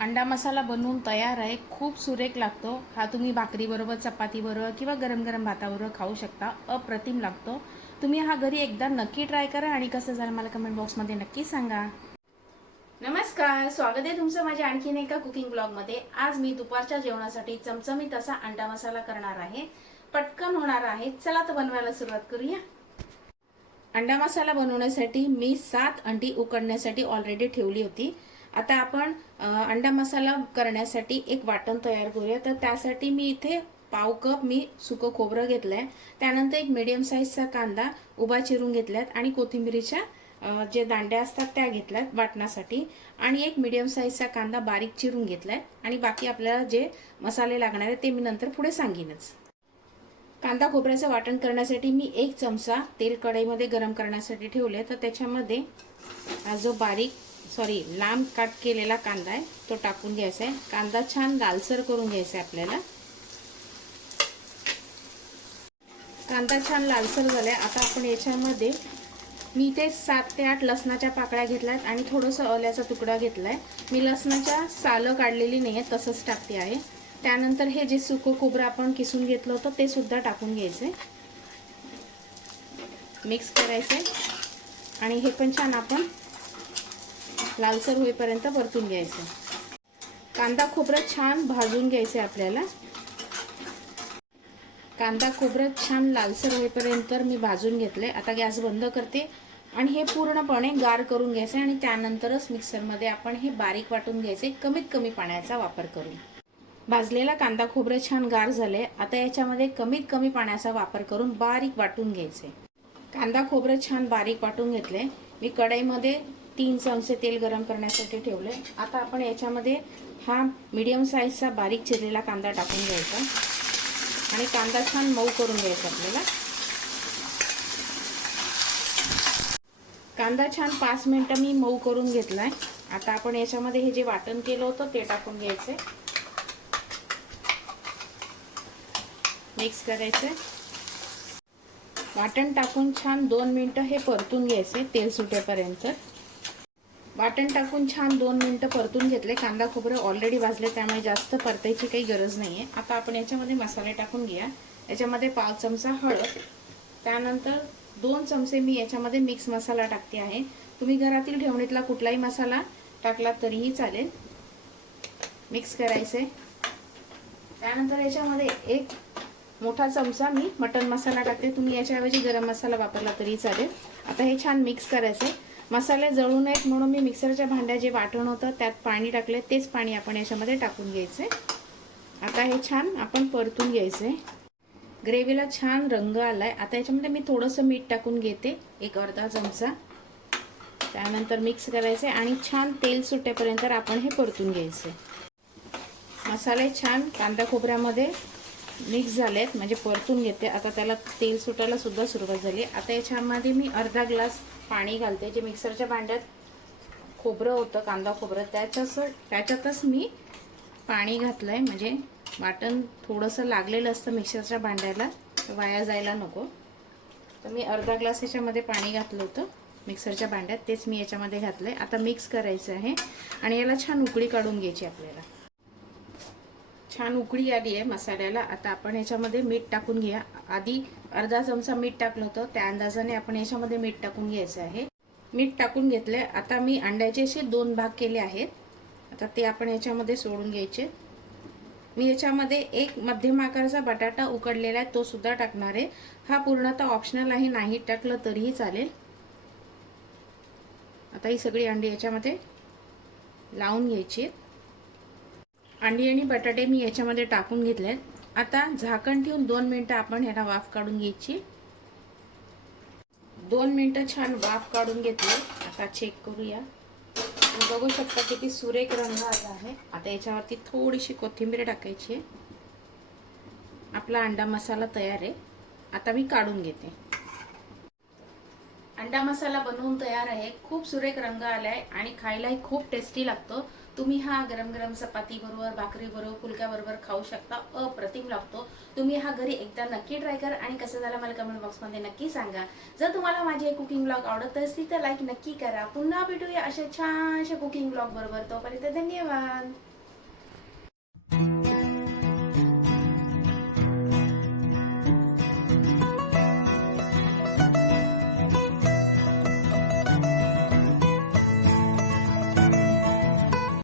अंडा मसाला बनवून तयार आहे. खूप सुरेख लागतो. हा तुम्ही भाकरीबरोबर चपातीबरोबर किंवा गरम गरम भाताबरोबर खाऊ शकता. अप्रतिम लागतो. तुम्ही हा घरी एकदा नक्की ट्राय करा आणि कसं झालं मला कमेंट बॉक्समध्ये नक्की सांगा. नमस्कार. स्वागत आहे तुमचं माझ्या आणखीन एका कुकिंग ब्लॉगमध्ये आज मी दुपारच्या जेवणासाठी चमचमीत असा अंडा मसाला करणार आहे. पटकन होणार आहे. चला तर बनवायला सुरुवात करूया. अंडा मसाला बनवण्यासाठी मी सात अंडी उकडण्यासाठी ऑलरेडी ठेवली होती. आता आपण अंडा मसाला करण्यासाठी एक वाटण तयार करूया. तर त्यासाठी मी इथे पाव कप मी सुकं खोबरं घेतलं आहे त्यानंतर एक मिडियम साईजचा कांदा उभा चिरून घेतल्यात आणि कोथिंबिरीच्या जे दांड्या असतात त्या घेतल्यात वाटण्यासाठी आणि एक मिडियम साईजचा कांदा बारीक चिरून घेतलाय. आणि बाकी आपल्याला जे मसाले लागणार आहेत ते मी नंतर पुढे सांगेनच. कांदा खोबऱ्याचं वाटण करण्यासाठी मी एक चमचा तेल कढईमध्ये गरम करण्यासाठी ठेवले तर त्याच्यामध्ये जो बारीक सॉरी लांब काट केलेला कांदा आहे. तो टाकून घ्यायचा आहे. कांदा छान लालसर करून घ्यायचा आहे आपल्याला. कांदा छान लालसर झालाय. आता आपण याच्यामध्ये मी ते सात ते आठ लसणाच्या पाकळ्या घेतल्यात आणि थोडंसं अल्याचा तुकडा घेतलाय. मी लसणाच्या सालं काढलेली नाही आहे तसंच टाकते आहे. त्यानंतर हे जे सुकं खोबरं आपण किसून घेतलं होतं ते सुद्धा टाकून घ्यायचंय. मिक्स करायचंय. आणि हे पण छान आपण लालसर होईपर्यंत परतून घ्यायचं. कांदा खोबरं छान भाजून घ्यायचं आपल्याला. कांदा खोबरं छान लालसर होईपर्यंत मी भाजून घेतले. आता गॅस बंद करते आणि हे पूर्णपणे गार करून घ्यायचे आणि त्यानंतरच मिक्सरमध्ये आपण हे बारीक वाटून घ्यायचे. कमीत कमी पाण्याचा वापर करून. भाजलेला कांदा खोबरं छान गार झाले. आता याच्यामध्ये कमीत कमी पाण्याचा वापर करून बारीक वाटून घ्यायचे. कांदा खोबरं छान बारीक वाटून घेतले. मी कढईमध्ये तीन चमचे तेल गरम करण्यासाठी ठेवले आता आपण याच्यामध्ये हा मीडियम साईजचा बारीक चिरलेला कांदा टाकून घ्यायचा. आणि कांदा छान मऊ करून घ्यायचा आपल्याला. कांदा छान पाच मिनटं मी मऊ करून घेतलाय. आता आपण याच्यामध्ये हे जे वाटण केलं होतं ते टाकून घ्यायचे मिक्स करायचं वाटण टाकून छान दोन मिनटं हे परतून घ्यायचे तेल सुटेपर्यंत. वाटण टाकून छान दोन मिनटं परतून घेतले. कांदा खोबरं ऑलरेडी भाजले त्यामुळे जास्त परतायची काही गरज नाही आहे आता आपण याच्यामध्ये मसाले टाकून घ्या याच्यामध्ये पाव चमचा हळद. त्यानंतर दोन चमचे मी याच्यामध्ये मिक्स मसाला टाकते आहे. तुम्ही घरातील ठेवणीतला कुठलाही मसाला टाकला तरीही चालेल. मिक्स करायचे त्यानंतर याच्यामध्ये एक मोठा चमचा मी मटन मसाला टाकते. तुम्ही याच्याऐवजी गरम मसाला वापरला तरी चालेल. आता हे छान मिक्स करायचे मसाले जळू नयेत म्हणून मी मिक्सरच्या भांड्या जे वाटण होतं त्यात पाणी टाकले तेच पाणी आपण याच्यामध्ये टाकून घ्यायचे आता हे छान आपण परतून घ्यायचे ग्रेव्हीला छान रंग आलाय. आता याच्यामध्ये मी थोडंसं मीठ टाकून घेते. एक अर्धा चमचा. त्यानंतर मिक्स करायचे आणि छान तेल सुटेपर्यंत आपण हे परतून घ्यायचे मसाले छान कांदा खोबऱ्यामध्ये मिक्स झालेत. म्हणजे परतून घेते. आता त्याला तेल सुटायला सुद्धा सुरुवात झाली. आता याच्यामध्ये मी अर्धा ग्लास पाणी घालते जे मिक्सरच्या भांड्यात खोबरं होतं कांदा खोबरं त्याच्याच त्याच्यातच मी पाणी घातलं आहे म्हणजे वाटण थोडंसं लागलेलं असतं मिक्सरच्या भांड्याला वाया जायला नको. तर मी अर्धा ग्लास याच्यामध्ये पाणी घातलं होतं मिक्सरच्या भांड्यात. तेच मी याच्यामध्ये घातलं आहे आता मिक्स करायचं आहे आणि याला छान उकळी काढून घ्यायची आपल्याला. छान उकळी आली आहे मसाल्याला. आता आपण याच्यामध्ये मीठ टाकून घ्या. आधी अर्धा चमचा मीठ टाकलं होतं. त्या अंदाजाने आपण याच्यामध्ये मीठ टाकून घ्यायचं आहे. मीठ टाकून घेतले आता मी अंड्याचे असे दोन भाग केले आहेत. आता ते आपण याच्यामध्ये सोडून घ्यायचे. मी याच्यामध्ये एक मध्यम आकाराचा बटाटा उकडलेला आहे. तो सुद्धा टाकणार आहे. हा पूर्णतः ऑप्शनल आहे. नाही टाकलं तरीही चालेल. आता ही सगळी अंडी याच्यामध्ये लावून घ्यायची आहेत. अंडी आणि बटाटे मी याच्यामध्ये टाकून घेतले आता झाकण ठेवून दोन मिनटं आपण ह्याला वाफ काढून घ्यायची. दोन मिनटं छान वाफ काढून घेतली. आता चेक करूया. तुम्ही बघू शकता किती सुरेख रंग आला आहे. आता याच्यावरती थोडीशी कोथिंबीर टाकायची. आहे आपला अंडा मसाला तयार आहे. आता मी काढून घेते. अंडा मसाला बनवून तयार आहे. खूप सुरेख रंग आलाय आणि खायलाही खूप टेस्टी लागतो. तुम्ही हा गरम गरम चपाती बरोबर भाकरी बरोबर फुलक्या बरोबर खाऊ शकता. अप्रतिम लागतो. तुम्ही हा घरी एकदा नक्की ट्राय करा आणि कसं झालं मला कमेंट बॉक्समध्ये नक्की सांगा. जर तुम्हाला माझे कुकिंग ब्लॉग आवडत असतील तर लाईक नक्की करा. पुन्हा भेटूया अशा छानशा कुकिंग ब्लॉग बरोबर. तोपर्यंत धन्यवाद.